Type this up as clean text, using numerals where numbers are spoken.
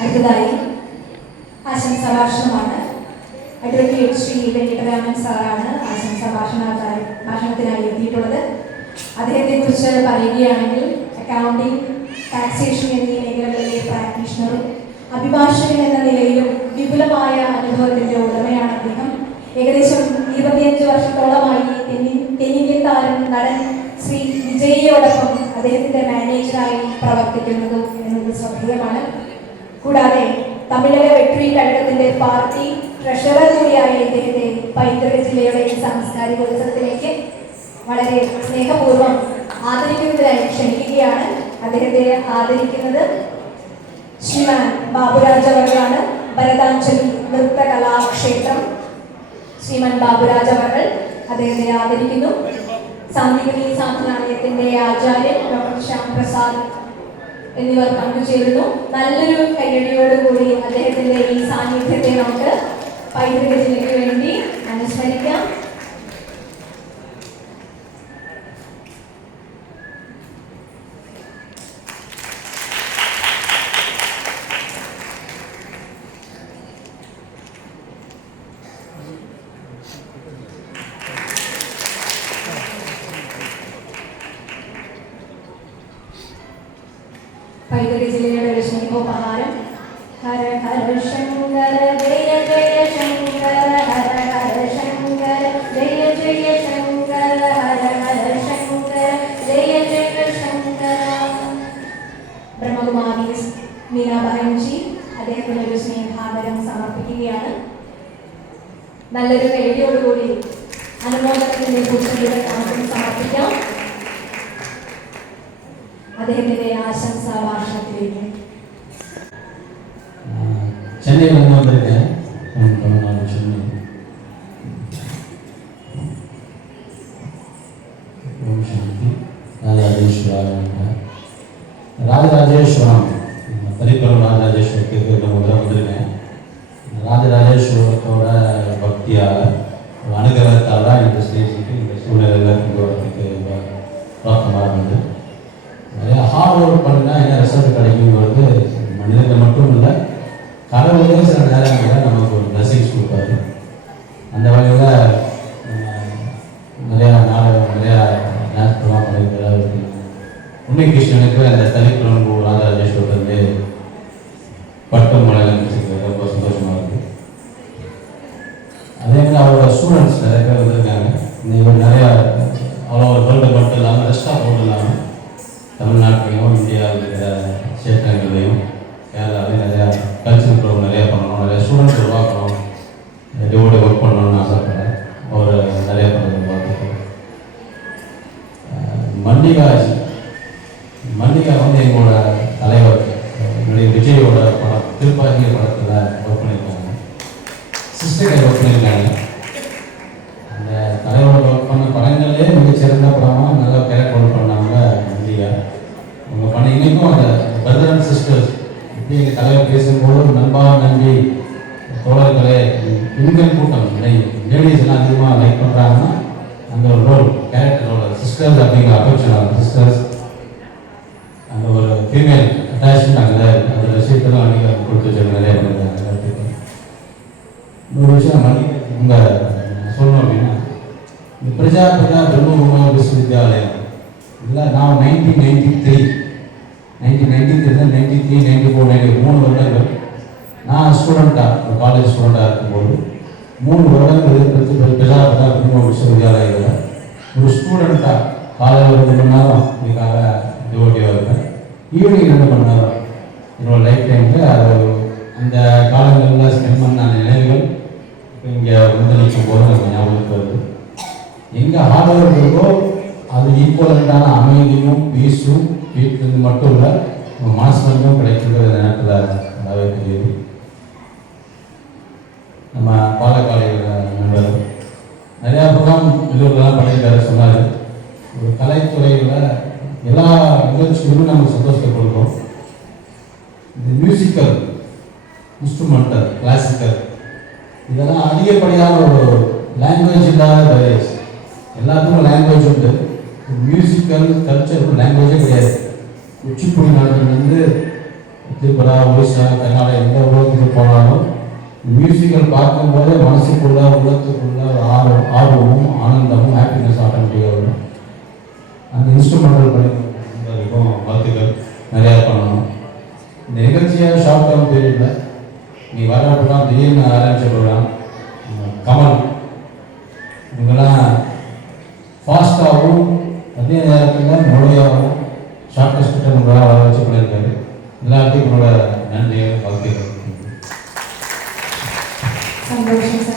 അടുത്തതായി ആശംസാ ഭാഷണമാണ്. അഡ്വക്കേറ്റ് ശ്രീ വെങ്കിട്ടരാമൻ സാറാണ് ആശംസാ ഭാഷണത്തിനായി എത്തിയിട്ടുള്ളത്. അദ്ദേഹത്തെ കുറിച്ച് പറയുകയാണെങ്കിൽ അക്കൗണ്ടിംഗ്, ടാക്സേഷൻ എന്നീ മേഖലകളിലെ പ്രാക്ടീഷണറും അഭിഭാഷകൻ എന്ന നിലയിലും വിപുലമായ അനുഭവത്തിന്റെ ഉടമയാണ് അദ്ദേഹം. ഏകദേശം 25 വർഷത്തോളമായി തെന്നിന്ത്യൻ താരം നടൻ ശ്രീ വിജയിയോടൊപ്പം അദ്ദേഹത്തിന്റെ മാനേജറായി പ്രവർത്തിക്കുന്നത് എന്നത് ശ്രദ്ധേയമാണ്. കൂടാതെ തമിഴക വെട്രി കഴകത്തിന്റെ പാർട്ടി ട്രഷറർ കൂടിയായി അദ്ദേഹത്തെ പൈതൃക ജില്ലയുടെ സാംസ്കാരിക ഉത്സവത്തിലേക്ക് വളരെ സ്നേഹപൂർവ്വം ആദരിക്കുന്നതിനായി ക്ഷണിക്കുകയാണ്. അദ്ദേഹത്തെ ആദരിക്കുന്നത് ശ്രീമാൻ ബാബുരാജ് അവർകളാണ്. ഭരതാഞ്ജലി നൃത്ത കലാക്ഷേത്രം ശ്രീമാൻ ബാബുരാജ് അവർകൾ അദ്ദേഹത്തെ ആദരിക്കുന്നു. സാന്ദീപനി സാന്ത്വനാലയത്തിന്റെ ആചാര്യൻ ഡോക്ടർ ശ്യാം പ്രസാദ് എന്നിവർ പങ്കുചേരുന്നു. നല്ലൊരു കയ്യടിയോടുകൂടി അദ്ദേഹത്തിന്റെ ഈ സാന്നിധ്യത്തെ നമുക്ക് പൈതൃക ജില്ലയ്ക്ക് വേണ്ടി അനുസ്മരിക്കാം. പൈതൃക ജില്ലയുടെ ഒരു സ്നേഹോപഹാരം. ഹര ഹര ശങ്കര ജയ ജയ ശങ്കര, ഹര ഹര ശങ്കര ജയ ജയ ശങ്കര, ഹര ഹര ശങ്കര ജയ ജയ ശങ്കര. ബ്രഹ്മകുമാരി മീന ബഹൻജി അദ്ദേഹത്തിന് ഒരു സ്നേഹാദരം സമർപ്പിക്കുകയാണ്. നല്ലൊരു കൈയോടുകൂടി അനുമോദനത്തിന്റെ പുസ്തകങ്ങൾ നമുക്ക് സമർപ്പിക്കാം. അദ്ദേഹത്തിന്റെ ആശംസാ ഭാഷണത്തിലേക്ക്. சென்னையில் வந்து வந்திருக்கேன். தமிழ்நாடு சென்னை. ஓம் சாந்தி. ராஜராஜேஸ்வரம் பரிபுரம் ராஜராஜேஸ்வரத்துக்கு முதல்ல வந்திருக்கேன். ராஜராஜேஸ்வரத்தோட பக்தியால் அனுகிரகத்தால் தான் இந்த ஸ்டேஜுக்கு இந்த சூழ்நிலையில் கொண்டு வரதுக்கு பிரார்த்தமாக இருந்தது. நிறையா ஹார்ட் ஒர்க் பண்ணால் என்ன ரிசல்ட் கிடைக்குங்கிறது மனிதர்கள் மட்டும் இல்லை, கடவுளே சில நேரங்களில் நமக்கு ஒரு மெசேஜ் கொடுப்பாரு. அந்த வகையில் நிறையா நாடகம், நிறையா நேரத்தெல்லாம் பண்ணியிருக்கிறார். உன்னிகிருஷ்ணனுக்கு அந்த தனிக்குழம்பு ராஜராஜேஸ்வரத்துலேருந்து பட்டம் மலையில் கிடைச்சிருக்கு. ரொம்ப சந்தோஷமாக இருக்குது. அதே மாதிரி அவரோட ஸ்டூடெண்ட்ஸ் நிறைய பேர் வந்திருக்காங்க. இவர் நிறையா அவ்வளோ வேர்ல்டு மட்டும் இல்லாமல் ரெஸ்ட் ஆஃப் வேர்ல்டு இல்லாமல் தமிழ்நாட்டிலையும் இந்தியாவில் இருக்கிற ஸ்டேட்லையும் கேரளாவிலையும் நிறையா கல்ச்சரல் ப்ரோக்ராம் நிறையா பண்ணணும், நிறையா ஸ்டூடெண்ட்ஸ் உருவாக்கணும், இதோட ஒர்க் பண்ணணும்னு ஆசைப்படுறேன். அவர் நிறையா பண்ணுறது பார்த்துருக்கோம். மல்லிகா வந்து எங்களோட தலைவர், என்னுடைய விஜயோட படம் திருப்பாதிய படத்தில் ஒர்க் பண்ணியிருக்காங்க. சிஸ்டர் ஒர்க் பண்ணியிருக்காங்க. அந்த தலைவரோட ஒர்க் பண்ண படங்கள்லேயே மிகச்சிறந்த படமாக நல்லா கேரக்டர் ஒர்க் பண்ணாங்க மல்லிகா. அவங்க பண்ண இன்னைக்கும் அந்த பிரதர் அண்ட் சிஸ்டர்ஸ் இப்படி எங்கள் தலைவர் பேசும்போது நண்பா நன்றி தோழர்களே, பெண்கள் கூட்டம் லேடிஸ் எல்லாம் அதிகமாக லைக் பண்ணுறாங்கன்னா அந்த ஒரு ரோல், கேரக்டர் ரோல், சிஸ்டர்ஸ் அப்படிங்கிற அஃபெக்ஷன், சிஸ்டர்ஸ் அந்த ஒரு ஃபீமேல் அட்டாச்மெண்ட் அங்கே தான் இருக்குது. அந்த விஷயத்தெல்லாம் அன்றைக்கி கொடுத்து வச்சு நிறையா பண்ணியிருக்காங்க. இன்னொரு விஷயம் மல்லிகை இவங்க சொல்லணும் அப்படின்னா, இந்த பிரஜாபிதா பிரம்மகுமார விஸ்வவித்யாலயம் இதில் நான் 1993 தான் 93, 94, 93 வருடங்கள் நான் ஸ்டூடெண்ட்டாக காலேஜ் ஸ்டூடெண்ட்டாக இருக்கும்போது 3 வருடங்கள் இருக்கிறது பிரஜாபிதா பிரம்ம விஸ்வவித்யாலயத்தில் ஒரு ஸ்டூடெண்ட்டாக காலையில் 2 மணி நேரம் இதுக்காக டிவோட்டியாக இருப்பேன். ஈவினிங் 2 மணி நேரம் என்னோடய லைஃப் டைமில் அது அந்த காலங்களில் ஸ்பெண்ட் பண்ண நினைவுகள் இங்கே வந்து நிற்கும் போது நமக்கு ஞாபகத்துக்கு வருது. எங்கே ஹார்ட் ஒர்க் இருக்கோ அது ஈக்குவலண்டான அமைதியும் பீஸும் வீட்டிலிருந்து மட்டும் இல்லை, நம்ம மனசுலையும் கிடைக்கிற நேரத்தில் நல்லாவே தெரியுது. நம்ம பாலக்காலையில் நண்பர் நிறையா ப்ரோக்ராம் வெளியூர்லாம் பண்ணியிருக்காரு. சொன்னார் ஒரு கலைத்துறையில் எல்லா நிகழ்ச்சிகளும் நம்ம சந்தோஷத்தை கொடுக்கும். இந்த மியூசிக்கல், இன்ஸ்ட்ருமெண்டல், கிளாசிக்கல் இதெல்லாம் அதிகப்படியான ஒரு லாங்குவேஜ் இல்லாத வேரியஸ். எல்லாத்துக்கும் லாங்குவேஜ் உண்டு. மியூசிக்கல் கல்ச்சர் லாங்குவேஜே கிடையாது. குச்சிப்புடி நாடுலேருந்து திரிபுரா, ஒரிசா, கர்நாடகா மியூசிக்கல் பார்க்கும்போதே மனசுக்குள்ள உள்ளத்துக்குள்ள ஆர்வமும் ஆனந்தமும் ஹாப்பினஸ் ஆட்டோமேட்டிக்காக வரும். அந்த இன்ஸ்ட்ருமெண்டல் பண்ணிக்கும் வாழ்த்துக்கள் நிறையா பண்ணணும். இந்த நிகழ்ச்சியாக ஷார்ட் டேர்ம் பீரியடில் நீ வரப்பெல்லாம் திடீர்னு ஆரம்பிச்ச ப்ரோக்ராம் கமல் இவங்கெல்லாம் ஃபாஸ்ட்டாகவும் அதே நேரத்தில் முறையாகவும் ஷார்ட்டஸ்ட் கிட்ட நம்மளால் வர வச்சு பண்ணியிருக்காரு. எல்லாத்தையும் உங்களோட நன்றியை வாழ்த்துக்கள். சந்தோஷம் சார்.